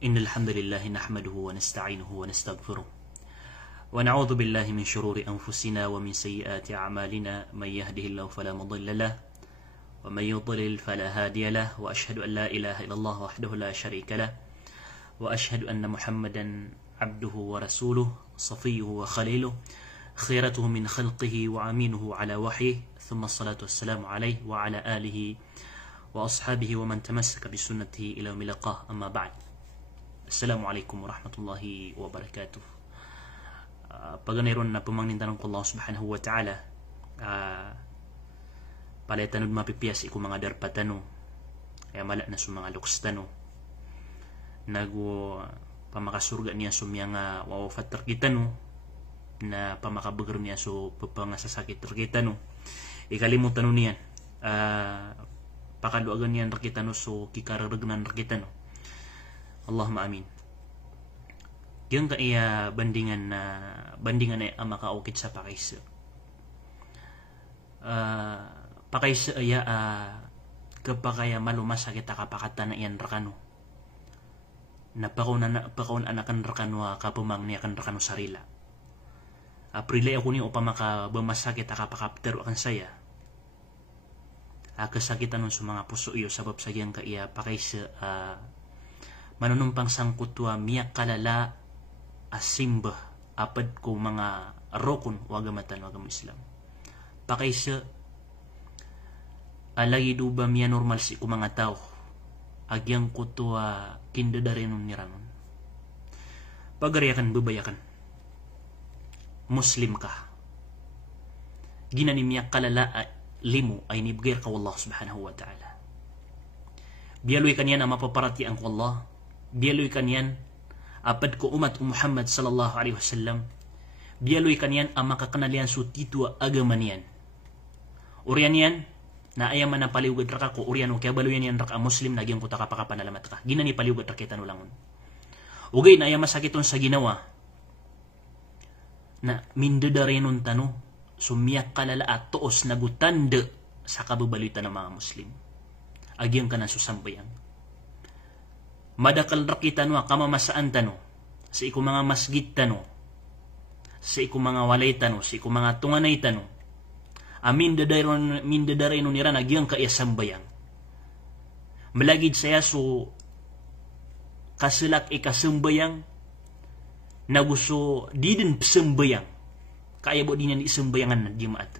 إن الحمد لله نحمده ونستعينه ونستغفره ونعوذ بالله من شرور أنفسنا ومن سيئات أعمالنا من يهده الله فلا مضل له ومن يضلل فلا هادي له وأشهد أن لا إله إلا الله وحده لا شريك له وأشهد أن محمدا عبده ورسوله صفيه وخليله خيرته من خلقه وأمينه على وحيه ثم الصلاة والسلام عليه وعلى آله وأصحابه ومن تمسك بسنته إلى يوم اللقاء أما بعد. Assalamualaikum warahmatullahi wabarakatuh. Paganaron na pumangnintanan ko Allah subhanahu wa ta'ala palatanod mapipiyas iku mga darpatano ay malak na sumanga lukstano nagu pamakasurga niya sumya nga wawafat terkitano na pamakabagar niya so papangasasakit terkitano ikalimutan niyan pakaduagan niyan terkitano so kikararagnan terkitano. Allahumma amin. Yung kaya bandingan ay makaukit sa pakaisa. Pakaisa ay kapag malumasakit kapakatan na iyan rakano. Napakaun anakan rakano kapumang niyakan rakano sarila. Aprilay ako ni upang makabamasakit kapakaptero akan saya. Kasakitan nun sa mga puso iyo sabab sa iyang kaya pakaisa manunumpang sangkutwa miyak kalala asimbah apad ko mga rokon wagamatan wagam Islam pakaysa alagi duba miya normal si ko mga tao agyang kutwa kindadarenon niranon pagariakan babayakan Muslim ka ginani miyak kalala limu ay nibgir ka Allah subhanahu wa ta'ala bialoy kanyan ang mapaparati ang Allah bialoy kanyan apad ko umat Muhammad sallallahu alaihi wasallam bialoy kanyan ang makakanalian su titwa agama niyan urian yan na ayaman na paliugad raka ko urian o kaya baluyan yan raka Muslim nagyang kuta kapakapanalamat ka ginani paliugad rakitan ulangon ugay na ayaman sakiton sa ginawa na mindadarenon tano sumiyak kalala at toos nagutanda sa kababalutan ng mga Muslim agyang ka na susambayang madakal rakitan wa kamamasaan tano sa iku mga masgid tano sa iku mga walay tano sa iku mga tunganay tano amin dadayron nira nagyang kaisambayang malagid saya so kasilak ikasambayang naguso di din sambayang kaya bo din yan isambayangan na di maat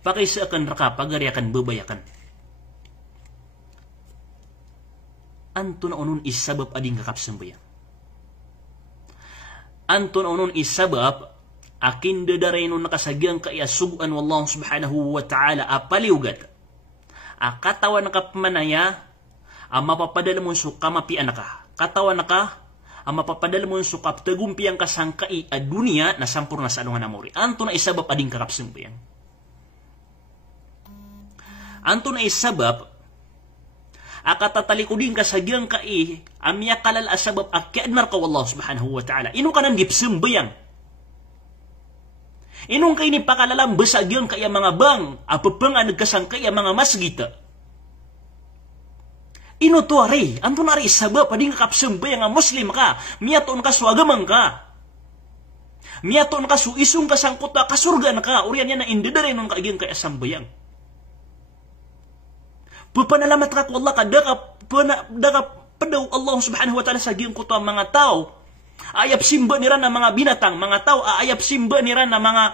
pakaysa akan raka pagariakan babayakan anto na unun isabab ading kakapsambayang. Anto na unun isabab akin dadarayon nakasagyang kaiyasugan wallahu subhanahu wa ta'ala apaliugat. Katawan nakapamanaya ang mapapadala mo so kamapian ka. Katawan naka ang mapapadala mo so kaptagumpiang kasangkai a dunia na sampur na sa anong namori. Anto na isabab ading kakapsambayang. Anto na isabab akatatalikudin ka sa giyang kai amya kalal asabab akyadmar ka wallah subhanahu wa ta'ala inong kanang gipsumbayang inong kay ni pakalalang basa giyang kaya mga bang apapangan nagkasang kaya mga masgita ino to ari anto na ari sabab ading kapsumbayang nga Muslim ka miyaton ka suagamang ka miyaton ka su isong kasangkot ka surga na ka urian yan na indidare nung kaiging kaya sambayang pupanalamat ka ko Allah daka padaw Allah subhanahu wa ta'ala sa giyong kuto ang mga tao ayap simba nira na mga binatang mga tao ayap simba nira na mga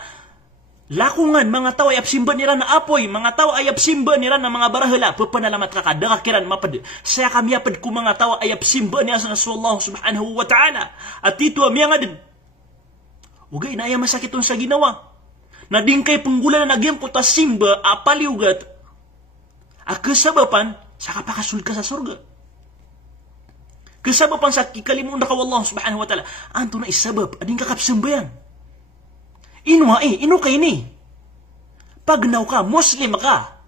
lakungan mga tao ayap simba nira na apoy mga tao ayap simba nira na mga barahala pupanalamat ka daka kiran mapad saya kami apad ko mga tao ayap simba nira sa Allah subhanahu wa ta'ala at ito amya nga din ugay na ayam masakiton sa ginawa na dingkay penggulan na nagyang kuta simba apaliugat kasabapan sa kapakasul ka sa surga. Kasabapan sa kikalimun na ka Allah subhanahu wa ta'ala. Anto na isabab, ading kakapsambayan. Ino kay ni. Pagnaw ka, Muslim ka.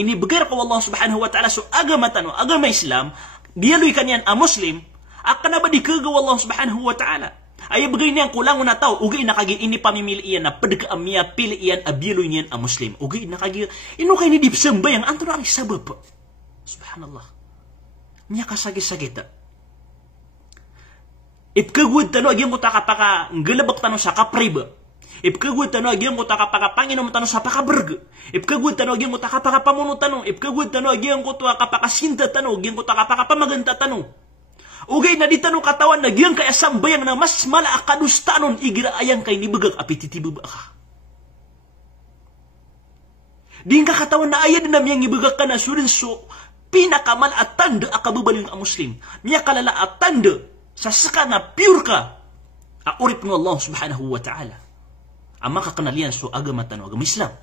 Inibigay ka Allah subhanahu wa ta'ala so agamatan o agama Islam, bialoy ka niyan a Muslim, akana ba di kagaw Allah subhanahu wa ta'ala. Ay bagay niyan kulang na tao, ugay nakagin ini pamimili iyan na padagka amya pili iyan a biloy niyan a Muslim. Ugay nakagin, ino kay ni dipsambayang, anto na sabab. Subhanallah. Niya kasagi-sagita. Ipkagud tano agyang kuta kapaka ngelebek tano sa kapriba. Ipkagud tano agyang kuta kapaka panginom tano sa pakaberg. Ipkagud tano agyang kuta kapaka pamuno tano. Ipkagud tano agyang kuta kapaka sinta tano. Agyang kuta kapaka pamaganta tano. Ugay na di tano katawan nagyang kaya sambayang na mas mala akadustanon igira ayang kay nibagag apititibaba ka. Di ka katawan na ayan na miyang ibagag ka na surinso pinakamal at tanda akababalin ang Muslim. Miya kalala at tanda sa saka na pure ka aurip ng Allah subhanahu wa ta'ala. Ang makakanalian so agama tano agama Islam.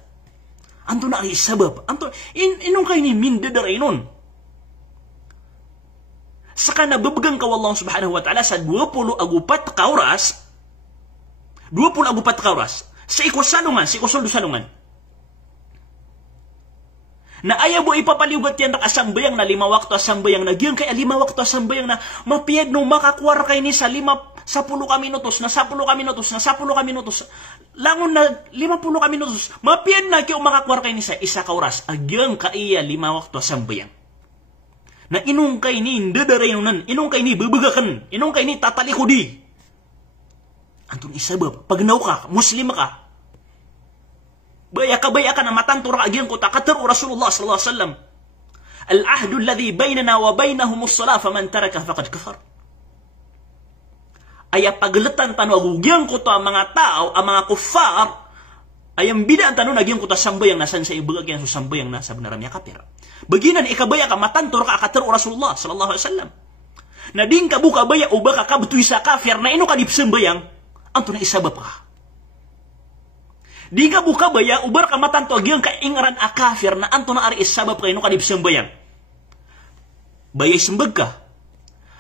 Anto na ay sabab. Anto, inong kayo ni mindadara inon. Saka nababagang ka Allah subhanahu wa ta'ala sa 24 ka oras. 24 ka oras. Sa ikusalungan, sa ikusuldo salungan. Na ayaw mo ipapaliugat yan na kasambayang na 5 wakto asambayang na giyang kaya 5 wakto asambayang na mapiyad no makakuwar kayo ni sa 10 ka minutos, na 10 ka minutos, na 10 ka minutos. Langon na 50 ka minutos, mapiyad na kayo makakuwar kayo ni sa 1 ka oras. Agyang kaya 5 wakto asambayang. Na inong kayo ni dadarayonan, inong kayo ni babagakan, inong kayo ni tatalikudi. Antong isabab, pag naw ka, Muslim ka, baya ka na matantura agyang ko takatar Rasulullah sallallahu alaihi wasallam. Al-ahdu alladhi bainana wa bainahum as-salah faman taraka faqad kafar. Aya paglatan tanu agyang ko ta mga tao, ang mga kuffar, ayang bidaan tanu agyang ko ta sambayang nasan sa ibagag yan so sambayang na sa benaran ya kafir. Baginan ikabaya ka matantura ka akatar Rasulullah sallallahu alaihi wasallam. Na ding ka buka baya uba ka kabtuy sa kafir na ino ka dipsembayang, anto na isabab ka. Di ka buka baya, ubar ka matanto agyang kaingaran a kafir na anto na ari isabab kayo no kadib sembayang. Bayay sembag ka.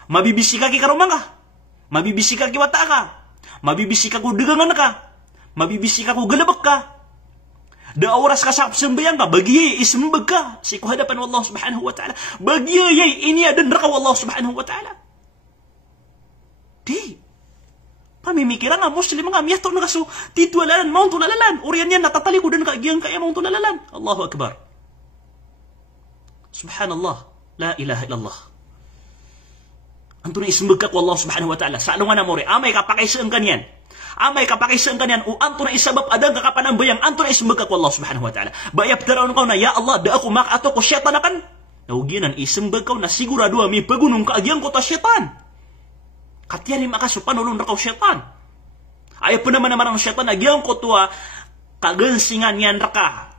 Mabibisi ka kikarumang ka. Mabibisi ka kiwata ka. Mabibisi ka kudagangan ka. Mabibisi ka kugalabak ka. Da oras ka sa sembayang ka, bagiyay isembag ka. Si kuhadapan Allah subhanahu wa ta'ala. Bagiyay iniadan rakaw Allah subhanahu wa ta'ala. Di. Pamimikiran nga Muslim nga miyato na kaso titwalalan maun tulalalan urian yan natataligodan ka agyang kaya maun tulalalan. Allahu akbar. Subhanallah, la ilaha illallah. Anto na isembag ka ko Allah subhanahu wa ta'ala sa alungan na mo amay ka pakaisaan kanyan, amay ka pakaisaan kanyan o anto na isabab adang kakapanambayang anto na isembag ka ko Allah subhanahu wa ta'ala. Bayap taraon ko na ya Allah da ako makato ko syaitan akan nawginan isembag ka na sigurado mi pagunong ka agyang ko ta syaitan. Katiyarin makaso panulong rakaw syaitan. Ayaw po naman ang syaitan nagyang ko tuwa kagansingan yan raka.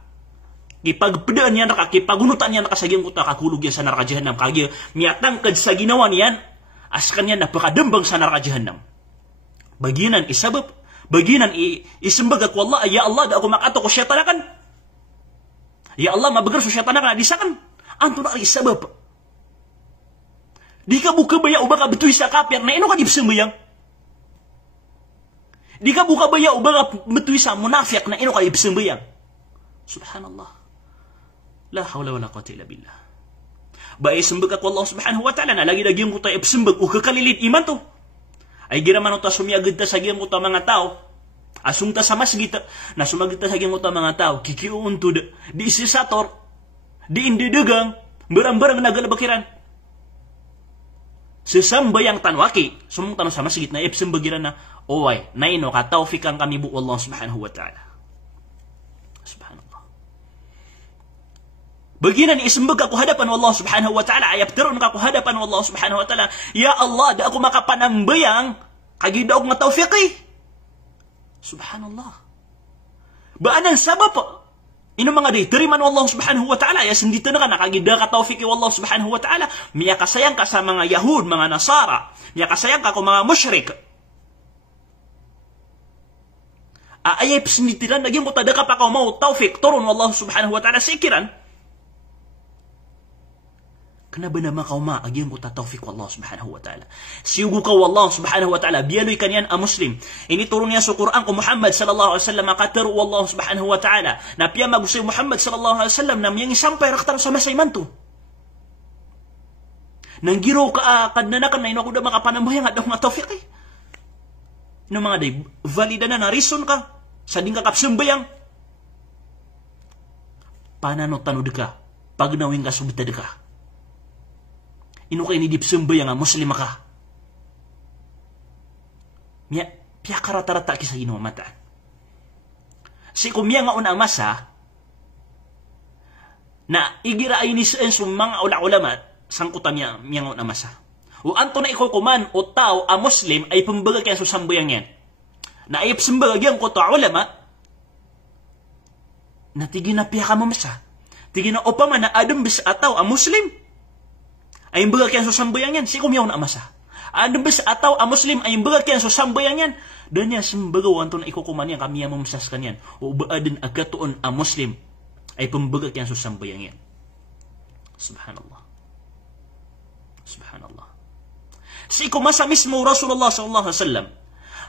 Kipagpedaan yan raka, kipagunutan yan raka sa gyang ko tuwa kakulog yan sa naraka jahannam. Kagya miyatangkad sa ginawa niyan, askan yan napakadambang sa naraka jahannam. Baginan isabab, baginan isembag ako Allah, ya Allah da ako makato ko syaitan akan. Ya Allah mabagar so syaitan akan adisakan. Anto na isabab. Di ka buka baya uba ka betuy sa kafir na ino ka dipsembayang. Di ka buka baya uba ka betuy sa munafiq na ino ka dipsembayang. Subhanallah. La hawla wala quwwata illa billah. Bae sembag ako Allah subhanahu wa ta'ala na lagi ko tayo ipsembag o kakalilit iman to. Ay giraman ta sumiyagid ta sa gyang ko ta mga tao. Asung ta sa masjid na sumagid ta sa gyang ko ta mga tao. Kikiuon to di isisator. Di indidegang. Barang-barang nagalabakiran. Sesambayang tanwaki, sumong tanong sa masjid na ipsembagiran na, oway, naino ka, tawfikan kami bu Allah subhanahu wa ta'ala. Subhanallah. Baginan isembag ako hadapan Allah subhanahu wa ta'ala, ayap teron ka ako hadapan Allah subhanahu wa ta'ala, ya Allah, da ako makapanambayang, kagida ako nga tawfiqi. Subhanallah. Baan ang sabab ino mga day, teriman Allah subhanahu wa ta'ala, ya sendito na ka, nakagida ka tawfiki Allah subhanahu wa ta'ala, miya kasayang ka sa mga Yahud, mga Nasara, miya kasayang ka kung mga mushrik. Ayay pisnitiran, naging mo tada ka pa ka mau tawfik, turun Allah subhanahu wa ta'ala sikiran. Kenapa nama kau ma agyang ko tatawfik Allah subhanahu wa ta'ala. Siyugo ka Allah subhanahu wa ta'ala. Biyaloy kanyan a Muslim. Ini turun niya sa Quran ko Muhammad sallallahu alaihi wasallam makataru Allah subhanahu wa ta'ala. Na piya magusay Muhammad sallallahu alaihi wasallam na miyang isampay raktar sa masayman to. Nang giro ka kadnanakan na ino ko da makapanambayang at akong atawfik eh. Ino mga day, valida na reason ka. Sa ding kakapsambayang. Pananot tanod ka. Pagnawing ka subitad ka. Ino kayo ni dipsembay nga Muslim ka. Miya, piya karata-rata kisah ginawa mataan. Si kumya nga una masa, na igira ay ni mga ulama sangkutan miya nga una masa. O anto na ikukuman o tao a Muslim ay pambaga kaya susambayang yan. Na ay pambagyan ko to ulama, na tigi na piya ka mamasa. Tigi na opama na adam bis ataw a Muslim. Ay baga kaya susambayang yan. Si kumyaw na masa. Adam bis ataw a Muslim ay baga kaya susambayang yan. Dan niya simbaga anto na ikukuman yan kami yan mamasas kanyan. O baadin agatoon a Muslim ay pambaga kaya susambayang yan. Subhanallah. Subhanallah. Si kumasa mismo Rasulullah sallallahu alaihi wasallam,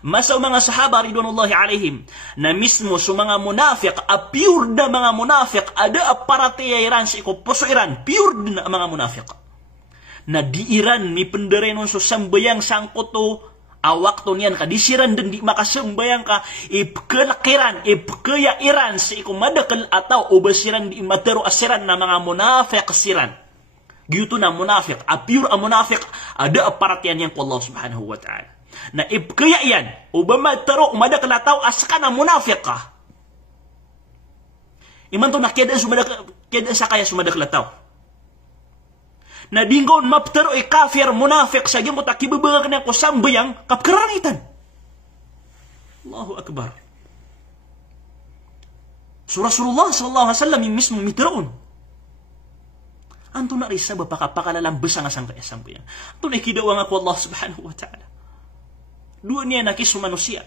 masa mga sahaba ridwanullahi alaihim, na mismo sa mga munafiq, a pure na mga munafiq, ada a paratiyairan si ko puso Iran, pure na mga munafiq. Na di Iran, mi penderenon so sambayang sangkoto, awak to niyan ka, di siran dan di makasambayang ka, ipkelakiran, ipkayairan si ko madakal ataw, ubasiran di matero asiran na mga munafiq siran. Gitu na munafiq, a pure a munafiq, ada a paratiyan yan ko Allah subhanahu wa ta'ala. Na ibkaya yan, ubama taro, umadakal asaka na munafiq ka. Iman to na keda sa kaya sumadakal na dinggon maptaro kafir munafiq sa gimo takibabaga na ko sambayang kapkarangitan. Allahu akbar. So Rasulullah sallallahu alaihi wasallam mismo mitraon. Anto na risa ba pakapakalalang besa nga sang kaya sambayang. Anto na ikidawa nga ko Allah subhanahu wa ta'ala. Dua niya nakis manusia.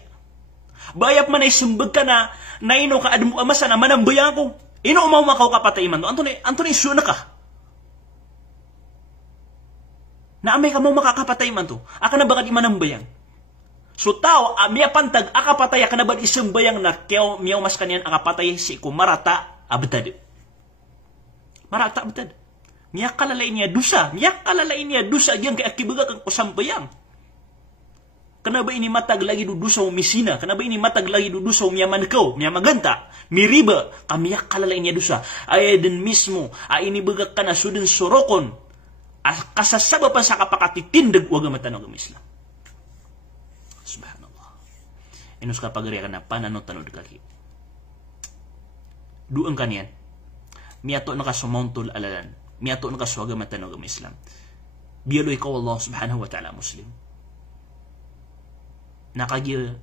Bayap man ay sumbag ka na ino ka admo amasa na manambayang ko. Ino umaw makaw kapatay man to. Anto na isu na ka. Na amay ka mo makakapatay man to. Aka na bakit imanambayang. So tao, amya pantag akapatay aka na ba isang bayang na kaya miyaw mas kanyan akapatay si kumarata abtad. Marata abtad. Miyak kalalay niya dusa. Miyak kalalay niya dusa. Diyan kaya akibaga kang kusambayang. Kenapa ini matag lagi dudusa misina? Kenapa ini matag lagi dudusa miyaman kau, miyamaganta, miriba, kami yakalala inya dusa. Ay den mismo, ay ini begak kana sudin sorokon. Kasasaba pa sa kapakatitindag wag matanaw ng Islam. Subhanallah. Inus kapagariakan na pananot-tanod kaki. Duang kanian. Miyato nakasumontol alalan. Miyato nakaswaga matanaw ng Islam. Biyalo ikaw Allah subhanahu wa ta'ala Muslim. Nakagir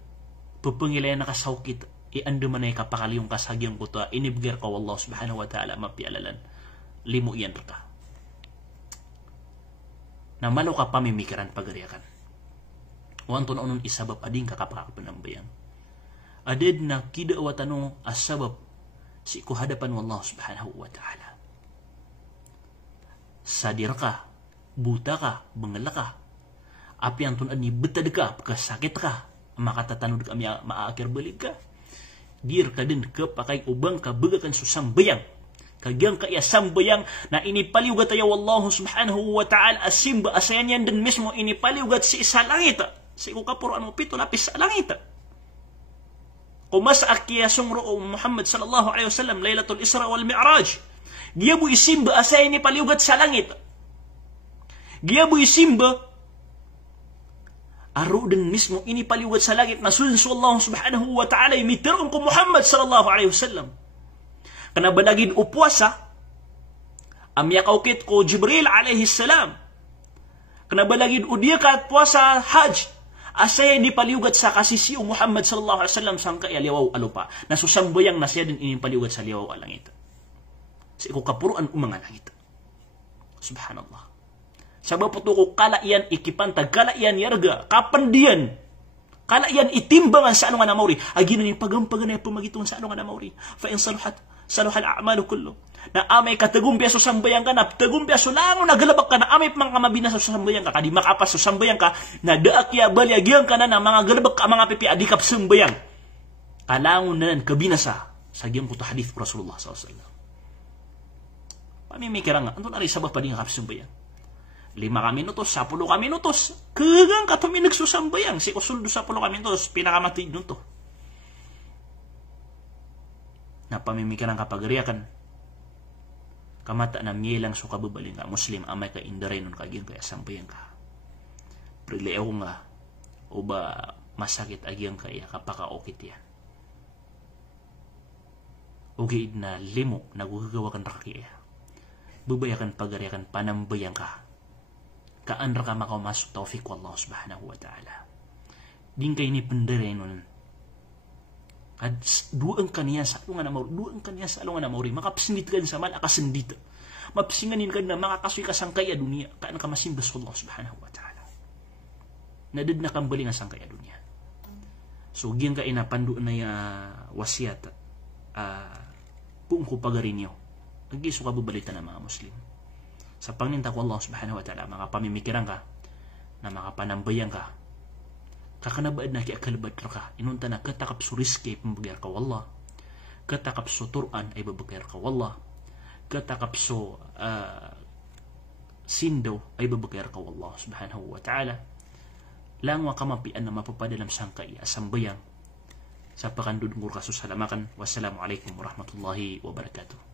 pupungilay nakasawkit iando man ay kapakaliyong kasagyang kuta inibgir ka Allah subhanahu wa ta'ala mapialalan limo iyan ka na malo ka pamimikiran pagariakan wanto na unong isabab ading kakapakapanambayan adid na kidawatano asabab si kuhadapan Allah subhanahu wa ta'ala sadir ka buta ka bangala ka api ang tunad ni betad ka, pagkasakit ka, makatatanod ka, maakir balik ka. Dir ka din ka, pakay ubang ka, bagakan susambayang. Kagyang kaya sambayang na inipaliugat tayo Allah subhanahu wa ta'ala asimba asayan yan din mismo inipaliugat si isa langit. Si kukapuruan mo pito lapis sa langit. Kumas akiya sumro Muhammad sallallahu alaihi wasallam Laylatul Isra wal Mi'raj. Dia bu isimba asayan inipaliugat sa langit. Dia bu isimba aro din mismo ini paliwat sa langit na sunso Allah subhanahu wa ta'ala imitiron ko Muhammad sallallahu alaihi wasallam. Kana banagin upwasa amya kaukit ko Jibril alaihi salam. Kana banagin udia ka puasa hajj asay di paliwat sa kasisiyo Muhammad sallallahu alaihi wasallam sangka liwaw alupa. Nasusambayang na siya din ini paliwat sa liwaw alangit. Sa iko kapuruan umanga langit. Subhanallah. Sabab po ko kalaian ikipantag, kalaian yarga, kapandian, kalaian itimbangan sa ano nga namawri. Agin na yung pagampagan na pumagitungan sa ano nga namawri. Fa in saluhat a'malu kullu. Na amay katagumpya so sambayang ka na, tagumpya so lango nagalabak ka na, amay pang kamabina so sambayang ka, kadi makapas so sambayang ka, na daakya balyagyan ka na na mga galabak ka, mga pipi adikap sambayang. Kalangon na nan kabinasa sa giyang kuto hadith Rasulullah SAW. Pamimikira nga, anto na rin sabah pa din nga kapsambayang. 5 ka minutos, 10 ka minutos. Kagang katomi nagsusambayang. Si kusuldo 10 ka minutos, pinakamatid nun to. Napamimikiran kapagariakan. Kamata na miyelang so kababalin ka. Muslim, amay ka indaray nun kaging kaya sambayang ka. Prileo nga. O ba, masakit agyang kaya kapakaokit ya. Ugi na limo nagugagawakan rakiya. Bubayakan pagariakan panambayang ka. Kaan ra ka makamasok taufik wallah subhanahu wa ta'ala. Ding kay ni pendere nun. At duang kaniya sa alungan na mauri. Duang kaniya sa alungan na mauri. Makapsindit ka sa man akasindit. Mapsinganin ka na makakasoy ka sangkaya dunia. Kaan ka masimbas wallah subhanahu wa ta'ala. Nadad na kambali nga sangkaya dunia. So gian ka inapandu na wasiat. Kung kupagarin niyo. Nagiso ka bubalita ng mga Muslim. Sa pangninta ko Allah subhanahu wa ta'ala, makapamimikiran ka, na makapanambayan ka, kakanabaad na kiakalabad ka, inunta na katakap su riski ay pambagayar ka wallah, katakap su turan ay babagayar ka wallah, katakap su sindaw ay babagayar ka wallah subhanahu wa ta'ala. Langwa kamapian na mapapadalam sangkay asambayang sa pakandudungur kasusalaman. Wassalamualaikum warahmatullahi wabarakatuh.